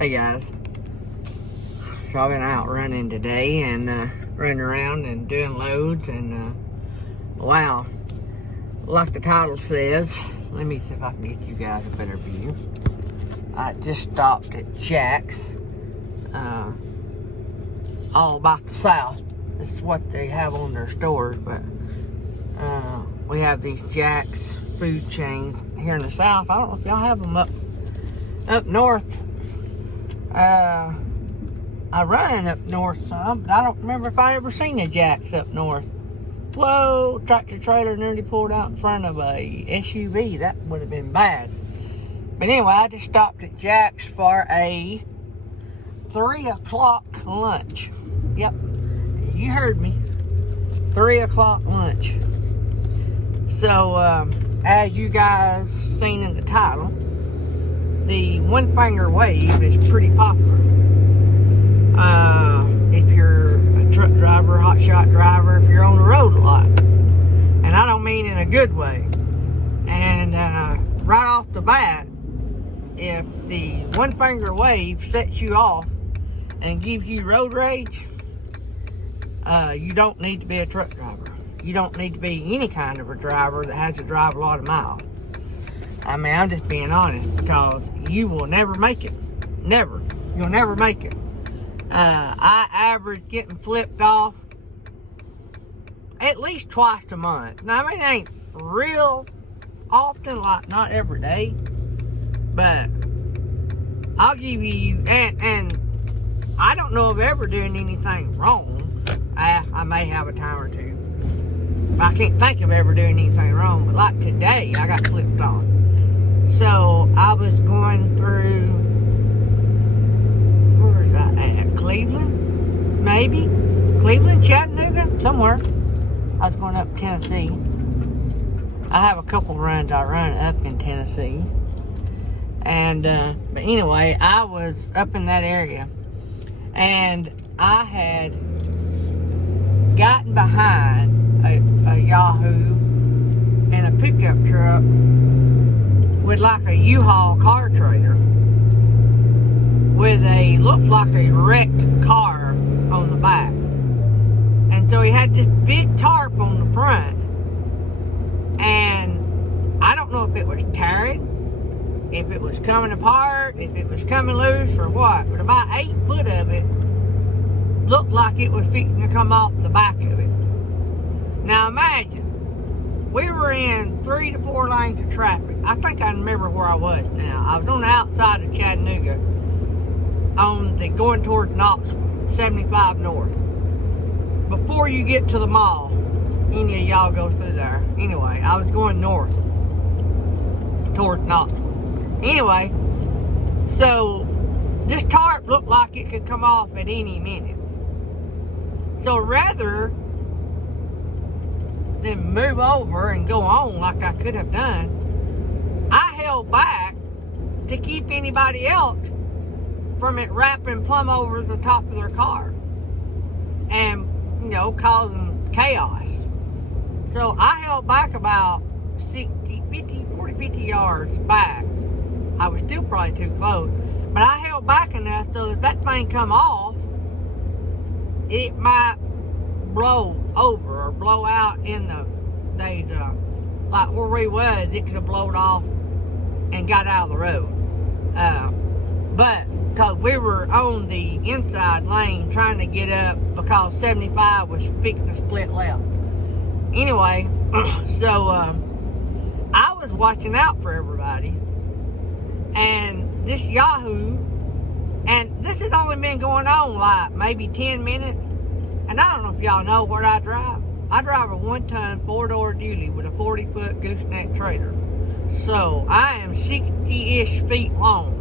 Hey guys, so I've been out running today and running around and doing loads and wow, like the title says, let me see if I can get you guys a better view. I just stopped at Jack's, all about the South. This is what they have on their stores, but we have these Jack's food chains here in the South. I don't know if y'all have them up north. I run up north some, but I don't remember if I ever seen a Jack's up north. Whoa, tractor trailer nearly pulled out in front of a SUV. That would have been bad. But anyway, I just stopped at Jack's for a 3 o'clock lunch. Yep, you heard me. 3 o'clock lunch. So, as you guys seen in the title, the one finger wave is pretty popular. If you're a truck driver, hotshot driver, if you're on the road a lot. And I don't mean in a good way. And right off the bat, if the one finger wave sets you off and gives you road rage, you don't need to be a truck driver. You don't need to be any kind of a driver that has to drive a lot of miles. I mean, I'm just being honest, because you will never make it. Never. You'll never make it. I average getting flipped off at least twice a month. Now, I mean, it ain't real often, like not every day, but I'll give you, and I don't know of ever doing anything wrong. I may have a time or two. I can't think of ever doing anything wrong, but like today, I got flipped off. So, I was going through, where was I at? Cleveland? Maybe? Cleveland, Chattanooga? Somewhere. I was going up Tennessee. I have a couple runs I run up in Tennessee. And, but anyway, I was up in that area. And I had gotten behind a Yahoo and a pickup truck with like a U-Haul car trailer with a, looks like a wrecked car on the back. And so he had this big tarp on the front, and I don't know if it was tearing, if it was coming apart, if it was coming loose or what, but about 8 foot of it looked like it was fixing to come off the back of it. Now imagine, we were in 3 to 4 lanes of traffic. I think I remember where I was now. I was on the outside of Chattanooga, on the going towards Knoxville, 75 north. Before you get to the mall, any of y'all go through there. Anyway, I was going north towards Knoxville. Anyway, so this tarp looked like it could come off at any minute. So rather than move over and go on like I could have done, I held back to keep anybody else from it wrapping plumb over the top of their car and, you know, causing chaos. So I held back about 40, 50 yards back. I was still probably too close, but I held back enough so that that thing come off, it might blow over or blow out in the like where we was, it could have blown off and got out of the road. But because we were on the inside lane trying to get up because 75 was fixing to split left. Anyway, so I was watching out for everybody, and this Yahoo, and this has only been going on like maybe 10 minutes, and I don't know if y'all know what I drive. I drive a 1-ton 4-door dually with a 40-foot gooseneck trailer. So I am 60-ish feet long.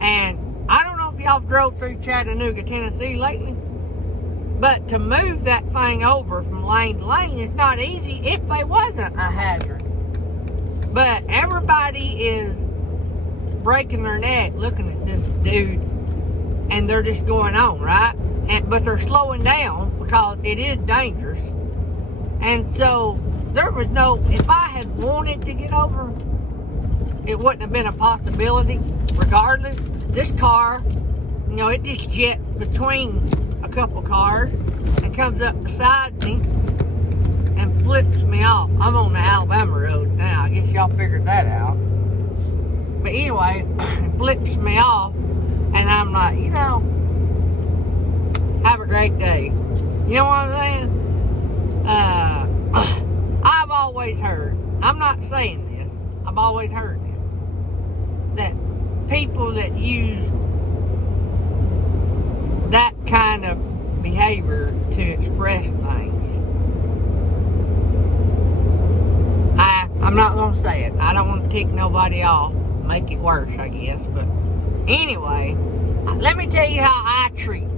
And I don't know if y'all drove through Chattanooga, Tennessee lately, but to move that thing over from lane to lane is not easy if they wasn't a hazard. But everybody is breaking their neck looking at this dude, and they're just going on, right? But they're slowing down because it is dangerous. And so there was no, if I had wanted to get over, it wouldn't have been a possibility regardless. this car, you know, it just jets between a couple cars and comes up beside me and flips me off. I'm on the Alabama road now. I guess y'all figured that out. But anyway, it flips me off, and I'm like, you know, have a great day. You know what I'm saying? I've always heard, I'm not saying this, I've always heard this, that people that use that kind of behavior to express things, I'm not going to say it. I don't want to tick nobody off, make it worse, I guess. But anyway, let me tell you how I treat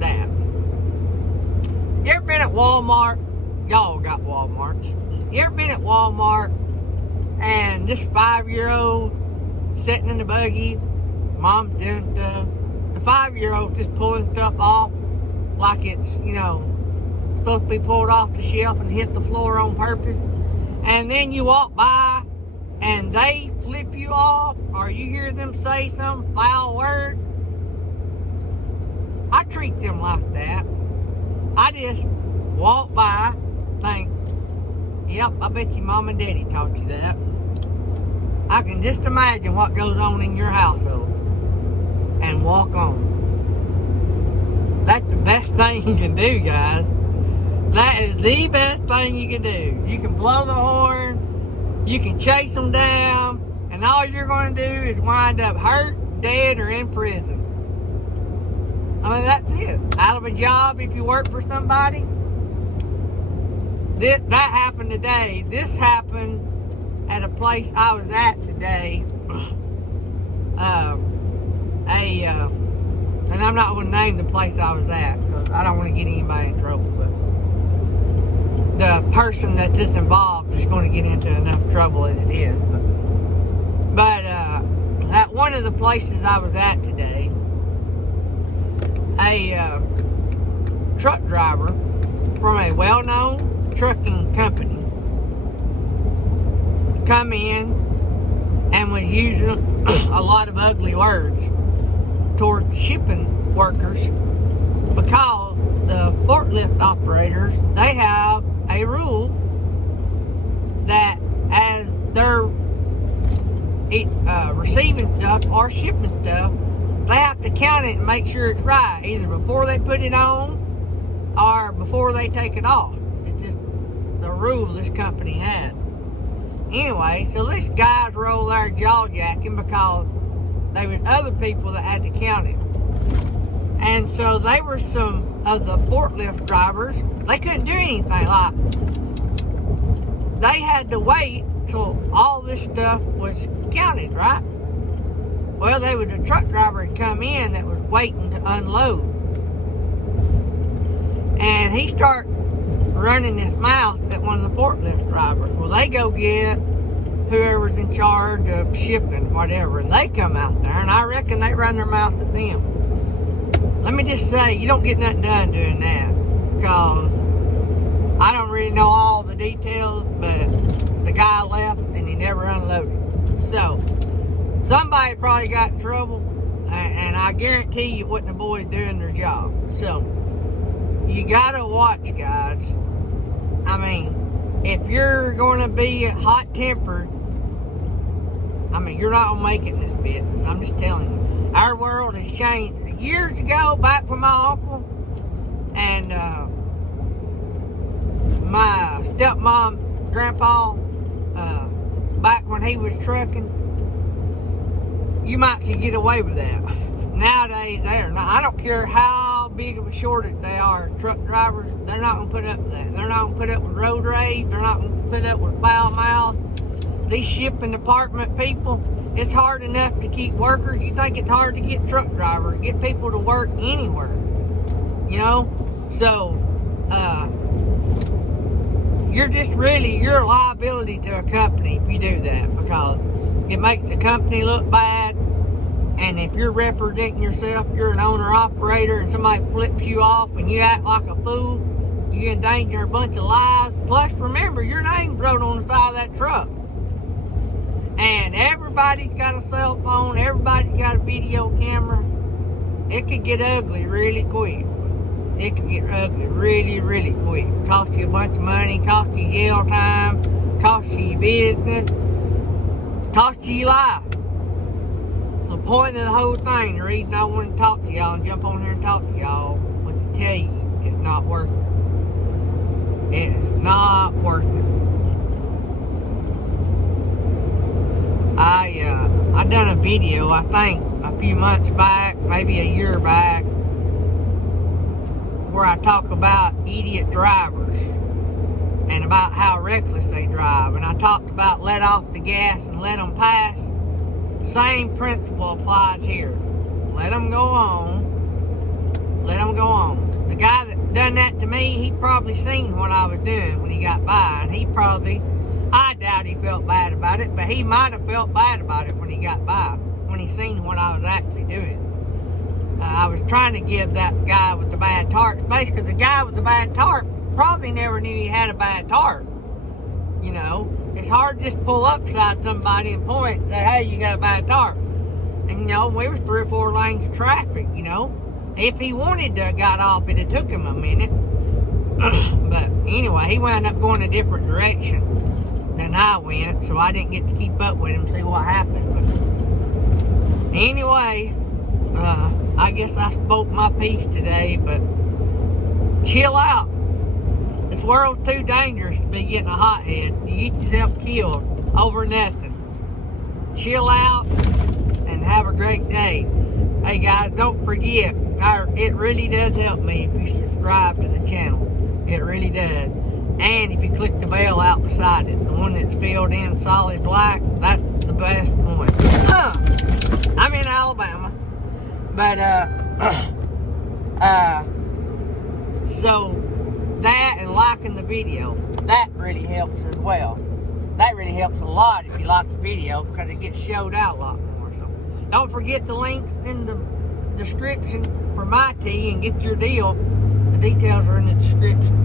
that. You ever been at Walmart? Y'all got Walmarts. You ever been at Walmart and this 5-year-old sitting in the buggy, mom's doing stuff, the 5-year-old just pulling stuff off like it's, you know, supposed to be pulled off the shelf and hit the floor on purpose, and then you walk by and they flip you off, or you hear them say some foul word. I treat them like that. I just walk by, think, yep, I bet your mom and daddy taught you that. I can just imagine what goes on in your household, and walk on. That's the best thing you can do, guys. That is the best thing you can do. You can blow the horn, you can chase them down, and all you're going to do is wind up hurt, dead, or in prison. I mean, that's it. Out of a job if you work for somebody. That happened today. This happened at a place I was at today. And I'm not going to name the place I was at because I don't want to get anybody in trouble. But the person that's just involved is going to get into enough trouble as it is. But at one of the places I was at today, a truck driver from a well-known trucking company come in and was using a lot of ugly words towards shipping workers, because the forklift operators, they have a rule that as they're receiving stuff or shipping stuff, they have to count it and make sure it's right, either before they put it on or before they take it off. It's just the rule this company had. Anyway, so this guy's roll there jaw-jacking because there was other people that had to count it. And so they were some of the forklift drivers. They couldn't do anything. Like, they had to wait till all this stuff was counted, right? Well, there was a truck driver had come in that was waiting to unload. And he started running his mouth at one of the forklift drivers. Well, they go get whoever's in charge of shipping, whatever, and they come out there, and I reckon they run their mouth at them. Let me just say, you don't get nothing done doing that, because I don't really know all the details, but the guy left and he never unloaded. So, somebody probably got in trouble, and I guarantee you wasn't the boys doing their job. So, you gotta watch, guys. I mean, if you're gonna be hot-tempered, I mean, you're not gonna make it in this business. I'm just telling you. Our world has changed. Years ago, back when my uncle and my stepmom, grandpa, back when he was trucking, you might could get away with that. Nowadays, they're not. I don't care how big of a shortage they are, truck drivers, they're not going to put up with that. They're not going to put up with road rage. They're not going to put up with foul mouths. These shipping department people, it's hard enough to keep workers. You think it's hard to get truck drivers, get people to work anywhere, you know? So, you're a liability to a company if you do that, because it makes the company look bad. And if you're representing yourself, you're an owner-operator, and somebody flips you off and you act like a fool, you endanger a bunch of lives. Plus, remember, your name's wrote on the side of that truck. And everybody's got a cell phone, everybody's got a video camera. it could get ugly really quick. It could get ugly really, really quick. Cost you a bunch of money, cost you jail time, cost you your business, cost you your life. The point of the whole thing, the reason I want to talk to y'all and jump on here and talk to y'all, was to tell you it's not worth it. It is not worth it. I done a video, I think, a few months back, maybe a year back, where I talk about idiot drivers and about how reckless they drive. And I talked about let off the gas and let them pass. Same principle applies here. Let them go on. Let them go on. The guy that done that to me, he probably seen what I was doing when he got by. And he probably, I doubt he felt bad about it, but he might have felt bad about it when he got by, when he seen what I was actually doing. I was trying to give that guy with the bad tarp space, because the guy with the bad tarp probably never knew he had a bad tarp. You know, it's hard to just pull up beside somebody and point and say, hey, you got a bad tarp. And, you know, we was 3 or 4 lanes of traffic, you know. If he wanted to have got off, it'd have took him a minute. But anyway, he wound up going a different direction than I went, so I didn't get to keep up with him, see what happened. But anyway, I guess I spoke my piece today, but chill out. This world's too dangerous to be getting a hothead. You get yourself killed over nothing. Chill out and have a great day. Hey guys, don't forget, it really does help me if you subscribe to the channel. It really does. And if you click the bell out beside it, the one that's filled in solid black, that's the best one. I'm in Alabama. But, so that and liking the video, that really helps as well. That really helps a lot if you like the video, because it gets showed out a lot more. So don't forget the links in the description for Mytee and get your deal. The details are in the description.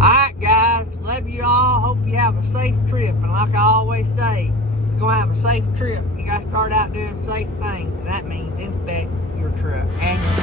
Alright guys, love you all. Hope you have a safe trip. And like I always say, you're going to have a safe trip. You got to start out doing safe things. And that means inspect your truck and your